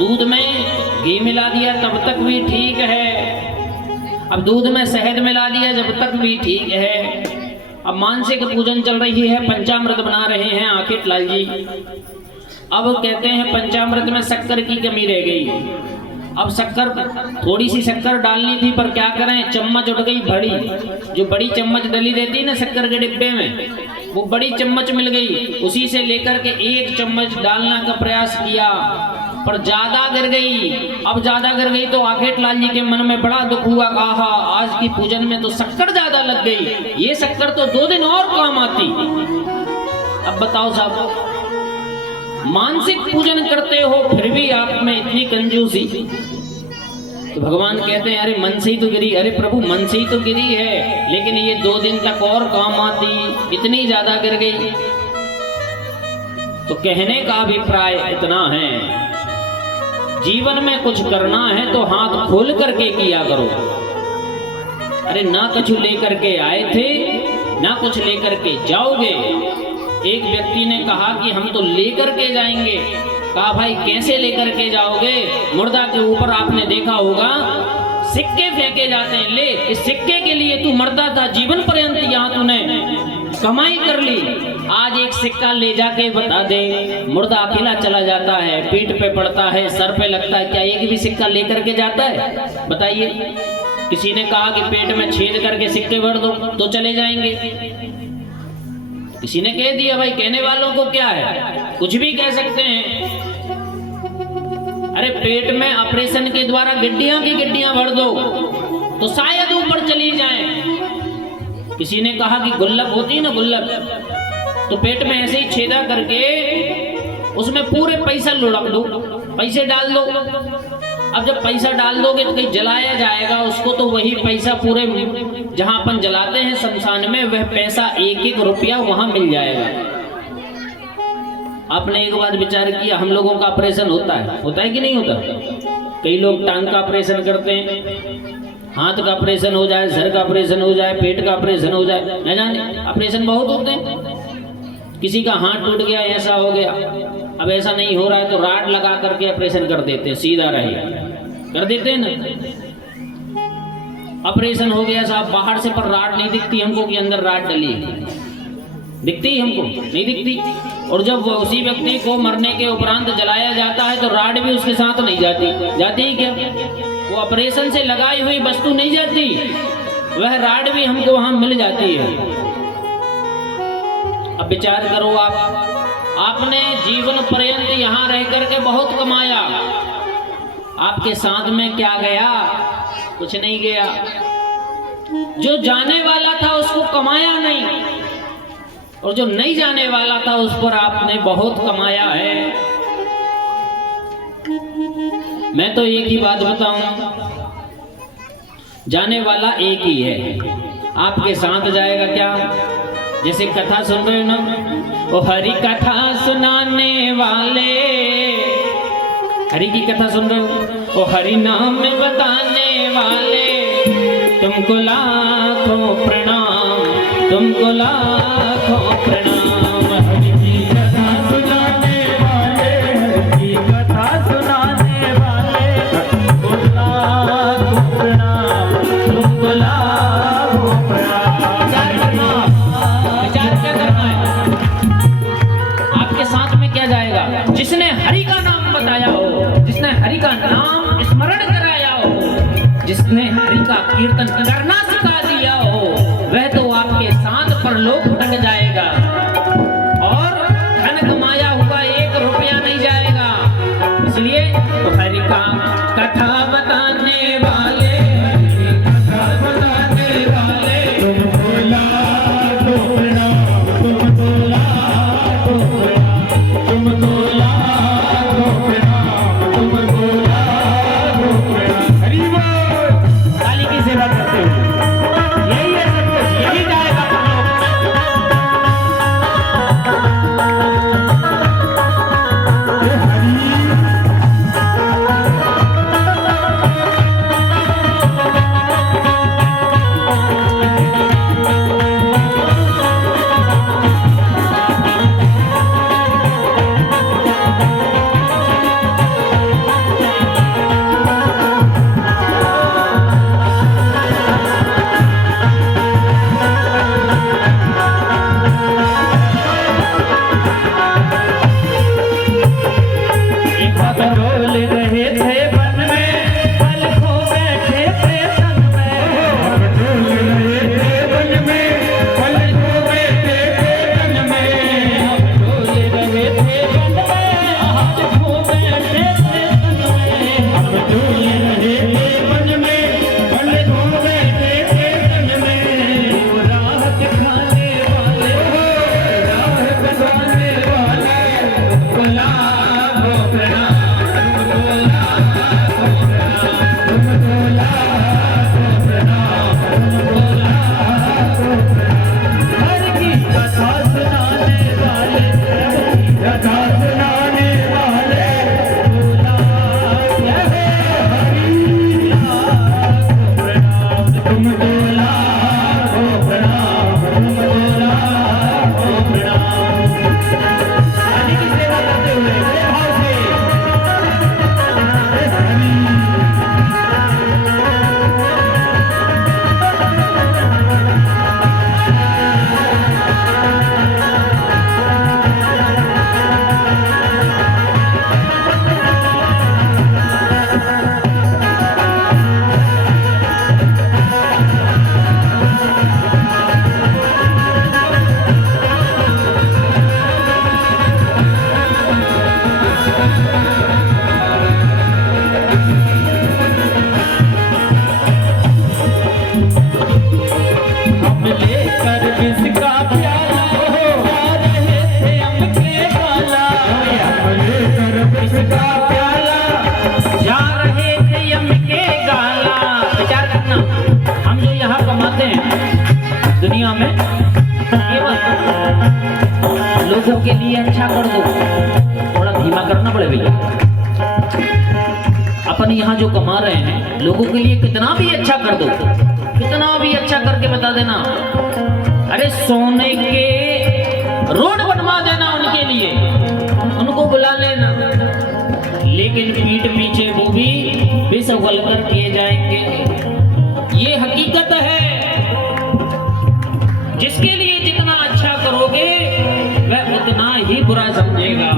दूध में घी मिला दिया तब तक भी ठीक है, अब दूध में शहद मिला दिया जब तक भी ठीक है। अब मानसिक पूजन चल रही है, पंचामृत बना रहे हैं आखिर लाल जी। अब कहते हैं पंचामृत में शक्कर की कमी रह गई। अब शक्कर, थोड़ी सी शक्कर डालनी थी पर क्या करें, चम्मच उठ गई बड़ी, जो बड़ी चम्मच डली रहती है ना शक्कर के डिब्बे में, वो बड़ी चम्मच मिल गई। उसी से लेकर के एक चम्मच डालने का प्रयास किया पर ज्यादा गिर गई। अब ज्यादा गिर गई तो आखेट लाल जी के मन में बड़ा दुख हुआ, कहा आज की पूजन में तो शक्कर ज्यादा लग गई, ये शक्कर तो 2 दिन और काम आती। अब बताओ साहब, मानसिक पूजन करते हो फिर भी आप में इतनी कंजूसी। तो भगवान कहते हैं अरे मन से ही तो गिरी, अरे प्रभु मन से ही तो गिरी है, लेकिन ये 2 दिन तक और काम आती, इतनी ज्यादा गिर गई। तो कहने का अभिप्राय इतना है, जीवन में कुछ करना है तो हाथ खोल करके किया करो। अरे ना कुछ लेकर के आए थे, ना कुछ लेकर के जाओगे। एक व्यक्ति ने कहा कि हम तो लेकर के जाएंगे। कहा भाई कैसे लेकर के जाओगे? मुर्दा के ऊपर आपने देखा होगा सिक्के फेंके जाते हैं, ले इस सिक्के के लिए तू मरता था, जीवन पर्यंत यहाँ तूने कमाई कर ली, आज एक सिक्का ले जाके बता दे। मुर्दा अकेला चला जाता है, पीठ पे पड़ता है, सर पे लगता है, क्या एक भी सिक्का लेकर के जाता है? बताइए। किसी ने कहा कि पेट में छेद करके सिक्के भर दो तो चले जाएंगे। किसी ने कह दिया भाई कहने वालों को क्या है, कुछ भी कह सकते हैं। अरे पेट में ऑपरेशन के द्वारा गिड्डियां की गिड्डियां भर दो तो शायद ऊपर चली जाए। किसी ने कहा कि गुल्लक होती है ना, गुल्लक, तो पेट में ऐसे ही छेदा करके उसमें पूरे पैसा लुढ़क दो, पैसे डाल दो। अब जब पैसा डाल दोगे तो कहीं जलाया जाएगा उसको, तो वही पैसा पूरे जहां अपन जलाते हैं शमशान में, वह पैसा 1-1 रुपया वहां मिल जाएगा। आपने एक बार विचार किया, हम लोगों का ऑपरेशन होता है कि नहीं होता? कई लोग टांग का ऑपरेशन करते हैं, हाथ का ऑपरेशन हो जाए, सर का ऑपरेशन हो जाए, पेट का ऑपरेशन हो जाए, न जाने ऑपरेशन बहुत होते हैं। किसी का हाथ टूट गया, ऐसा हो गया। अब ऐसा नहीं हो रहा है तो राड लगा करके ऑपरेशन कर देते हैं, सीधा रहे कर देते हैं ना। ऑपरेशन हो गया साहब, बाहर से पर राड नहीं दिखती हमको कि अंदर राड डली है, दिखती हमको नहीं दिखती। और जब उसी व्यक्ति को मरने के उपरांत जलाया जाता है तो राड भी उसके साथ नहीं जाती। जाती ही क्या? वो ऑपरेशन से लगाई हुई वस्तु नहीं जाती, वह राड भी हमको वहां मिल जाती है। अब विचार करो, आपने जीवन पर्यंत यहाँ रह करके बहुत कमाया, आपके साथ में क्या गया? कुछ नहीं गया। जो जाने वाला था उसको कमाया नहीं, और जो नहीं जाने वाला था उस पर आपने बहुत कमाया है। मैं तो एक ही बात बताऊं, जाने वाला एक ही है, आपके साथ जाएगा क्या? जैसे कथा सुन रहे हो ना, ओ हरि कथा सुनाने वाले, हरि की कथा सुन रहे हो, ओ हरि नाम बताने वाले, तुमको लाखों प्रणाम, तुमको लाखों प्रणाम। हरि की कथा सुनाने वाले, हरि की कथा सुनाने वाले, तुमको लाखों प्रणाम, तुमको लाखों प्रणाम। विचार क्या करना है? आपके साथ में क्या जाएगा? जिसने हरि का नाम बताया हो, जिसने हरि का नाम स्मरण कराया हो, जिसने हरि का कीर्तन करना सिखा दिया हो, वह तो आपके साथ परलोक तक जाएगा, और धन कमाया हुआ 1 रुपया नहीं जाएगा। इसलिए तो हरि का कथा बताने वाले, कथा बताने वाले, तुमको लाखों प्रणाम, तुमको लाखों प्रणाम, तुमको लाखों प्रणाम, तुमको लाखों प्रणाम। हरि बोल। काली की सेवा करते हो, यही है सब कुछ, यही जाएगा परलोक। दुनिया में केवल लोगों के लिए अच्छा कर दो, थोड़ा धीमा करना पड़े भैया। अपन यहाँ जो कमा रहे हैं लोगों के लिए कितना भी अच्छा कर दो, कितना भी अच्छा करके बता देना, अरे सोने के रोड बनवा देना उनके लिए, उनको बुला लेना, लेकिन पीठ पीछे वो भी बेसवल कर किए जाएंगे। ये हकीकत है। जिसके लिए जितना अच्छा करोगे वह उतना ही बुरा समझेगा।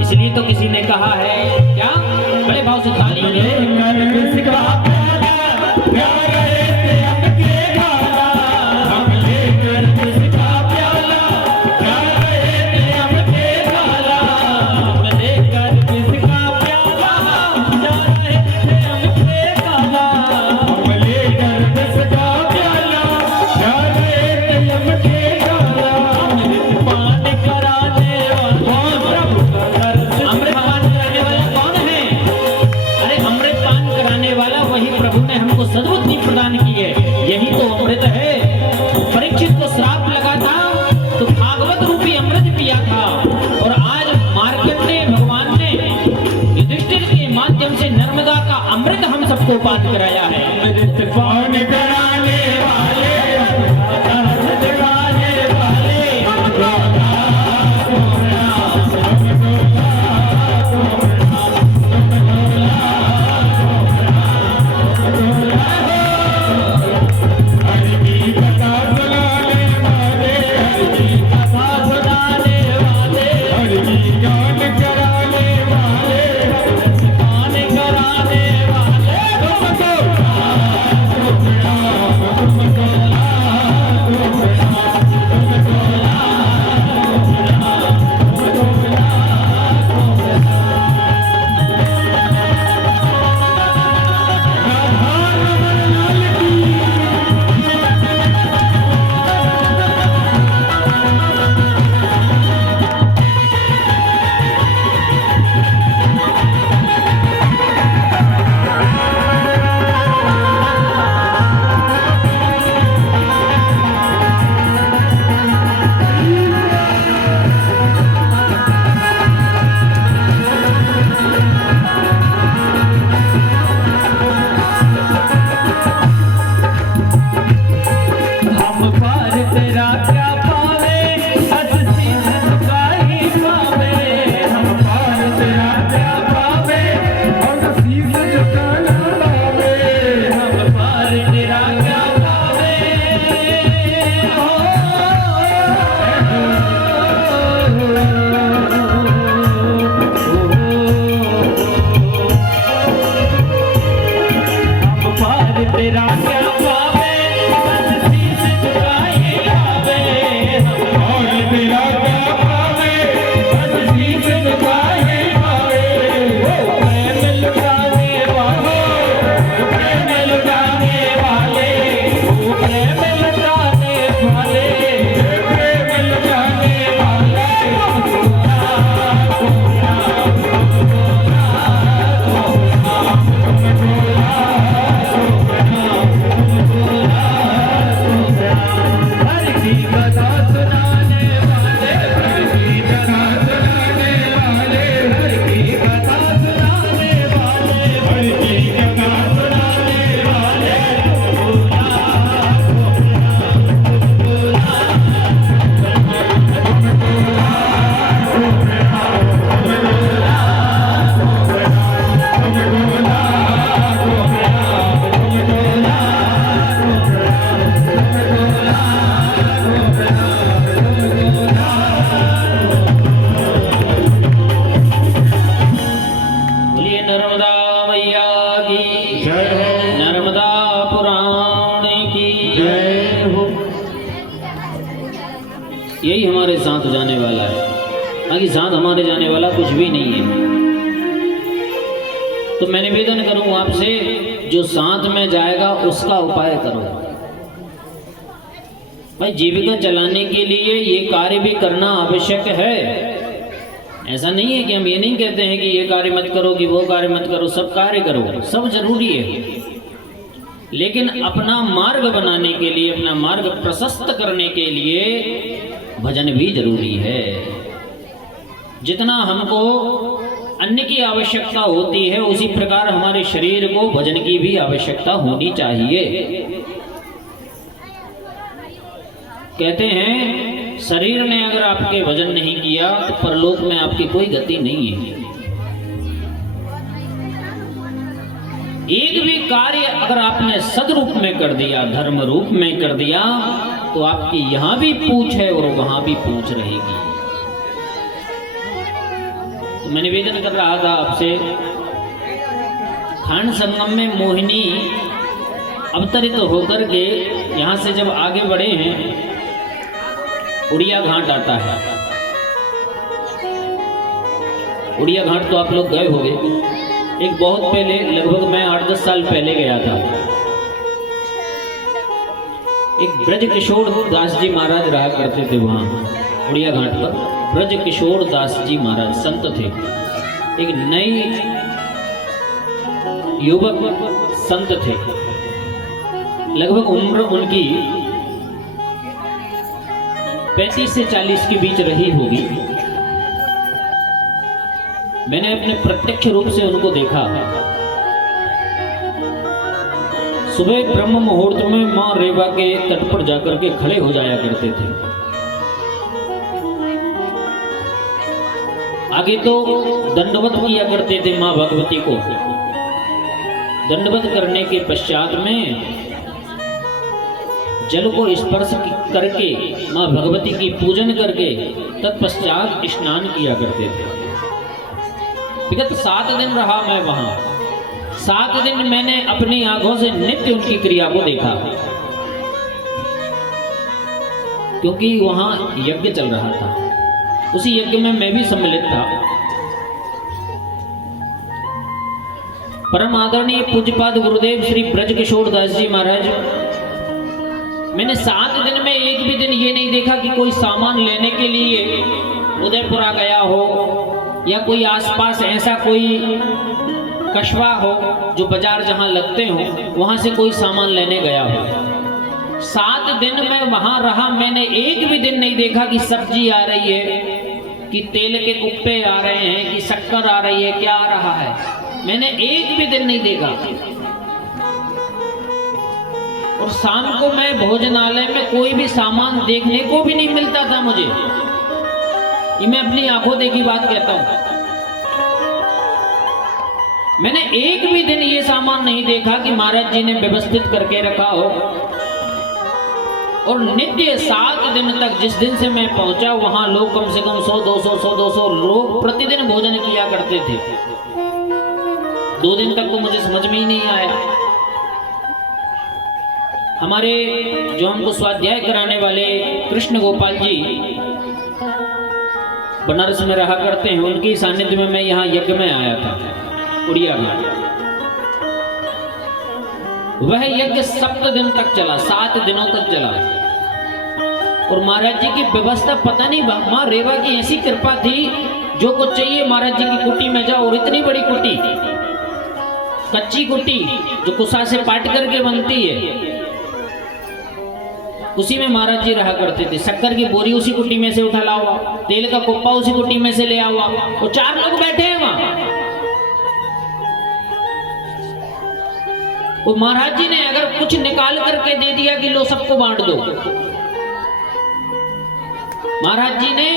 इसलिए तो किसी ने कहा है क्या, बड़े भाव से तालियां सद्बुद्धि प्रदान की है। यही तो अमृत है। परीक्षित को श्राप लगा था तो भागवत रूपी अमृत पिया था, और आज मार्केट में भगवान ने युधिष्ठिर के माध्यम से नर्मदा का अमृत हम सबको पान कराया है। अमृत पान कराने वाले यही हमारे साथ जाने वाला है, बाकी साथ हमारे जाने वाला कुछ भी नहीं है। तो मैं निवेदन करूं आपसे, जो साथ में जाएगा उसका उपाय करो। भाई जीविका चलाने के लिए ये कार्य भी करना आवश्यक है। ऐसा नहीं है कि हम ये नहीं कहते हैं कि ये कार्य मत करो, कि वो कार्य मत करो, सब कार्य करो, सब जरूरी है। लेकिन अपना मार्ग बनाने के लिए, अपना मार्ग प्रशस्त करने के लिए भजन भी जरूरी है। जितना हमको अन्न की आवश्यकता होती है, उसी प्रकार हमारे शरीर को भजन की भी आवश्यकता होनी चाहिए। कहते हैं शरीर ने अगर आपके भजन नहीं किया तो परलोक में आपकी कोई गति नहीं है। एक भी कार्य अगर आपने सदरूप में कर दिया, धर्म रूप में कर दिया, तो आपकी यहां भी पूछ है और वहां भी पूछ रहेगी। तो मैं निवेदन कर रहा था आपसे, खान संगम में मोहिनी अवतरित होकर के यहां से जब आगे बढ़े हैं, उड़िया घाट आता है। उड़िया घाट तो आप लोग गए होंगे। एक बहुत पहले, लगभग मैं 8-10 साल पहले गया था। एक ब्रज किशोर दास जी महाराज रहा करते थे वहां उड़िया घाट पर। ब्रज किशोर दास जी महाराज संत थे, एक नई युवक संत थे। लगभग उम्र उनकी 35 से 40 के बीच रही होगी। मैंने अपने प्रत्यक्ष रूप से उनको देखा। सुबह ब्रह्म मुहूर्त में मां रेवा के तट पर जाकर के खड़े हो जाया करते थे। आगे तो दंडवत किया करते थे मां भगवती को। दंडवत करने के पश्चात में जल को स्पर्श करके मां भगवती की पूजन करके तत्पश्चात स्नान किया करते थे। विगत 7 दिन रहा मैं वहां। 7 दिन मैंने अपनी आंखों से नित्य उनकी क्रिया को देखा, क्योंकि वहां यज्ञ चल रहा था। उसी यज्ञ में मैं भी सम्मिलित था। परम आदरणीय पूज्यपाद गुरुदेव श्री ब्रज किशोर दास जी महाराज, मैंने 7 दिन में एक भी दिन ये नहीं देखा कि कोई सामान लेने के लिए उदयपुरा गया हो, या कोई आसपास ऐसा कोई कस्बा हो जो बाजार जहां लगते हो वहां से कोई सामान लेने गया हो। 7 दिन मैं वहां रहा, मैंने एक भी दिन नहीं देखा कि सब्जी आ रही है, कि तेल के कुप्पे आ रहे हैं, कि शक्कर आ रही है, क्या आ रहा है। मैंने एक भी दिन नहीं देखा। और शाम को मैं भोजनालय में कोई भी सामान देखने को भी नहीं मिलता था मुझे। ये मैं अपनी आंखों देखी बात कहता हूं। मैंने एक भी दिन ये सामान नहीं देखा कि महाराज जी ने व्यवस्थित करके रखा हो। और नित्य 7 दिन तक, जिस दिन से मैं पहुंचा वहां लोग कम से कम 100-200 लोग प्रतिदिन भोजन किया करते थे। 2 दिन तक तो मुझे समझ में ही नहीं आया। हमारे जो हमको स्वाध्याय कराने वाले कृष्ण गोपाल जी बनारस में रहा करते हैं, उनकी सानिध्य में मैं यहाँ यज्ञ में आया था उड़िया घाट। वह यज्ञ 7 दिन तक चला, 7 दिनों तक चला। और महाराज जी की व्यवस्था पता नहीं, मां रेवा की ऐसी कृपा थी, जो कुछ चाहिए महाराज जी की कुटी में जाओ। और इतनी बड़ी कुटी, कच्ची कुटी जो कुसा से पाट करके बनती है, उसी में महाराज जी रहा करते थे। शक्कर की बोरी उसी कुटी में से उठा लाओ, तेल का कुप्पा उसी कुटी में से ले आओ। और 4 लोग बैठे हैं वहां। और महाराज जी ने अगर कुछ निकाल करके दे दिया कि लो सबको बांट दो, महाराज जी ने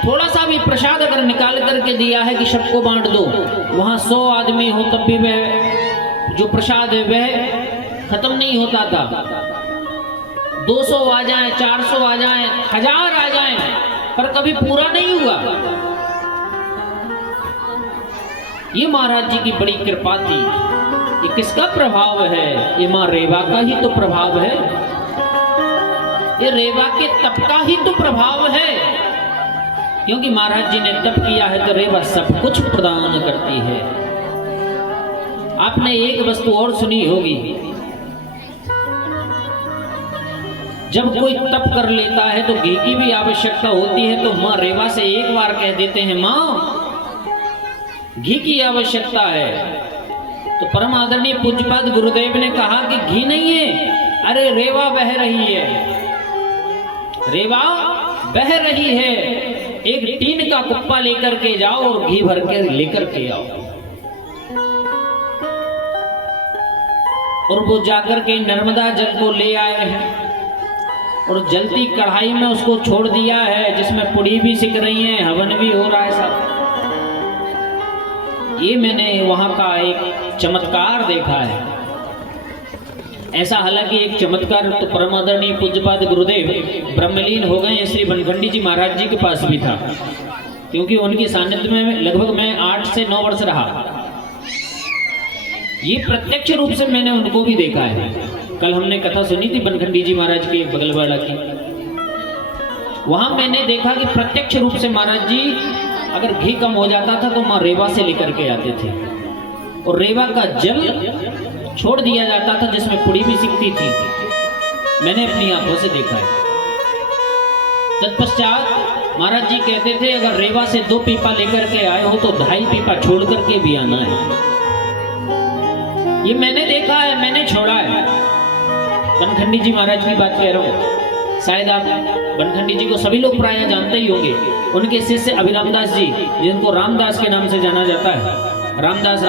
थोड़ा सा भी प्रसाद अगर निकाल करके दिया है कि सबको बांट दो, वहां 100 आदमी हो तब भी वह जो प्रसाद है वह खत्म नहीं होता था। 200 आ जाए, 400 आ जाए, 1000 आ जाए, पर कभी पूरा नहीं हुआ। ये महाराज जी की बड़ी कृपा थी। ये किसका प्रभाव है? ये मां रेवा का ही तो प्रभाव है। ये रेवा के तप का ही तो प्रभाव है। क्योंकि महाराज जी ने तप किया है तो रेवा सब कुछ प्रदान करती है। आपने एक वस्तु और सुनी होगी, जब कोई तप कर लेता है तो घी की भी आवश्यकता होती है, तो माँ रेवा से एक बार कह देते हैं माँ घी की आवश्यकता है। तो परम आदरणीय पूज्यपाद गुरुदेव ने कहा कि घी नहीं है, अरे रेवा बह रही है, रेवा बह रही है, एक टीन का कुप्पा लेकर के जाओ और घी भर के लेकर के आओ। और वो जाकर के नर्मदा जल को ले आए हैं और जलती कढ़ाई में उसको छोड़ दिया है, जिसमें पुड़ी भी सिक रही है, हवन भी हो रहा है सब। ये मैंने वहां का एक चमत्कार देखा है। ऐसा हालांकि एक चमत्कार तो परम आदरणीय पूज्यपाद गुरुदेव ब्रह्मलीन हो गए श्री बनखंडी जी महाराज जी के पास भी था, क्योंकि उनकी सानिध्य में लगभग मैं 8 से 9 वर्ष रहा। ये प्रत्यक्ष रूप से मैंने उनको भी देखा है। कल हमने कथा सुनी थी बनखंडी जी महाराज की बगलवाड़ा की, वहां मैंने देखा कि प्रत्यक्ष रूप से महाराज जी अगर घी कम हो जाता था तो माँ रेवा से लेकर के आते थे और रेवा का जल छोड़ दिया जाता था, जिसमें पुड़ी भी सिकती थी। मैंने अपनी आंखों से देखा है। तत्पश्चात महाराज जी कहते थे अगर रेवा से 2 पीपा लेकर के आए हो तो 2.5 पीपा छोड़ करके भी आना है। ये मैंने देखा है, मैंने छोड़ा है। बनखंडी जी महाराज की बात कह रहा हूँ। शायद आप बनखंडी जी को सभी लोग प्राय जानते ही होंगे। उनके शिष्य अभिरामदास जी, जिनको रामदास के नाम से जाना जाता है, रामदास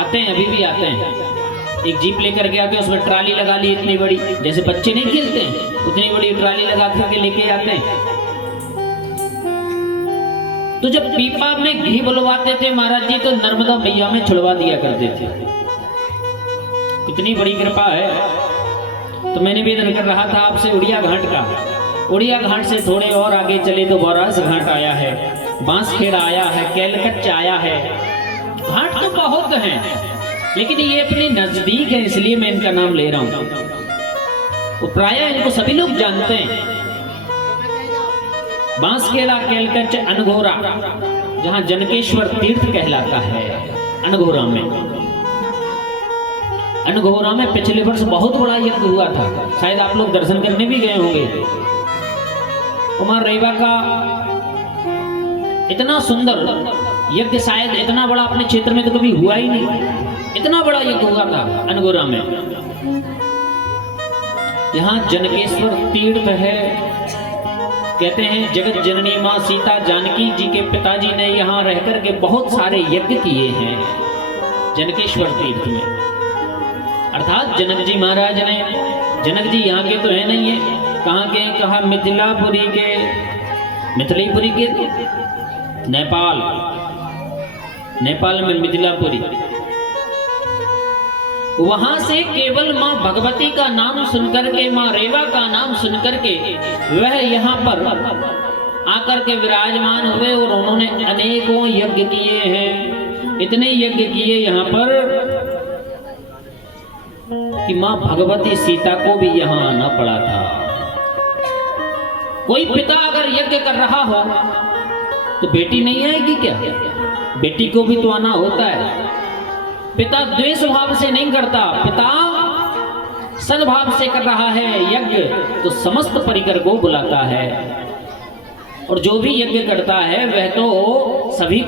आते हैं, अभी भी आते हैं। एक जीप लेकर के आते हैं, उसमें ट्राली लगा ली इतनी बड़ी, जैसे बच्चे नहीं खेलते हैं उतनी बड़ी ट्राली लगा करके लेके आते हैं। तो जब पीपा में घी बुलवाते थे महाराज जी तो नर्मदा मैया में छुड़वा दिया करते थे। कितनी बड़ी कृपा है। तो मैंने निवेदन कर रहा था आपसे उड़िया घाट का। उड़िया घाट से थोड़े और आगे चले तो बौरास घाट आया है, बांसखेड़ा आया है, कैलकच्च आया है। घाट तो बहुत हैं, लेकिन ये अपने नजदीक है इसलिए मैं इनका नाम ले रहा हूं। तो प्राय इनको सभी लोग जानते हैं। बांसखेड़ा, कैलकच्च, अनघोरा, जहां जनकेश्वर तीर्थ कहलाता है। अनघोरा में पिछले वर्ष बहुत बड़ा यज्ञ हुआ था, शायद आप लोग दर्शन करने भी गए होंगे। कुमार रेवा का इतना सुंदर यज्ञ, शायद इतना बड़ा अपने क्षेत्र में तो कभी हुआ ही नहीं। इतना बड़ा यज्ञ हुआ था अनघोरा में। यहाँ जनकेश्वर तीर्थ है। कहते हैं जगत जननी माँ सीता जानकी जी के पिताजी ने यहाँ रह करके बहुत सारे यज्ञ किए हैं जनकेश्वर तीर्थ में। अर्थात जनक जी महाराज ने, जनक जी यहाँ के तो है नहीं है, कहाँ के, कहा मिथिलापुरी के नेपाल में मिथिलापुरी। वहां से केवल माँ भगवती का नाम सुनकर के, माँ रेवा का नाम सुनकर के वह यहाँ पर आकर के विराजमान हुए और उन्होंने अनेकों यज्ञ किए हैं। इतने यज्ञ किए यहाँ पर कि माँ भगवती सीता को भी यहाँ आना पड़ा था। कोई पिता अगर यज्ञ कर रहा हो तो बेटी नहीं आएगी क्या? बेटी को भी तो आना होता है। पिता द्वेष भाव से नहीं करता, पिता सद्भाव से कर रहा है यज्ञ तो समस्त परिकर को बुलाता है। और जो भी यज्ञ करता है वह तो सभी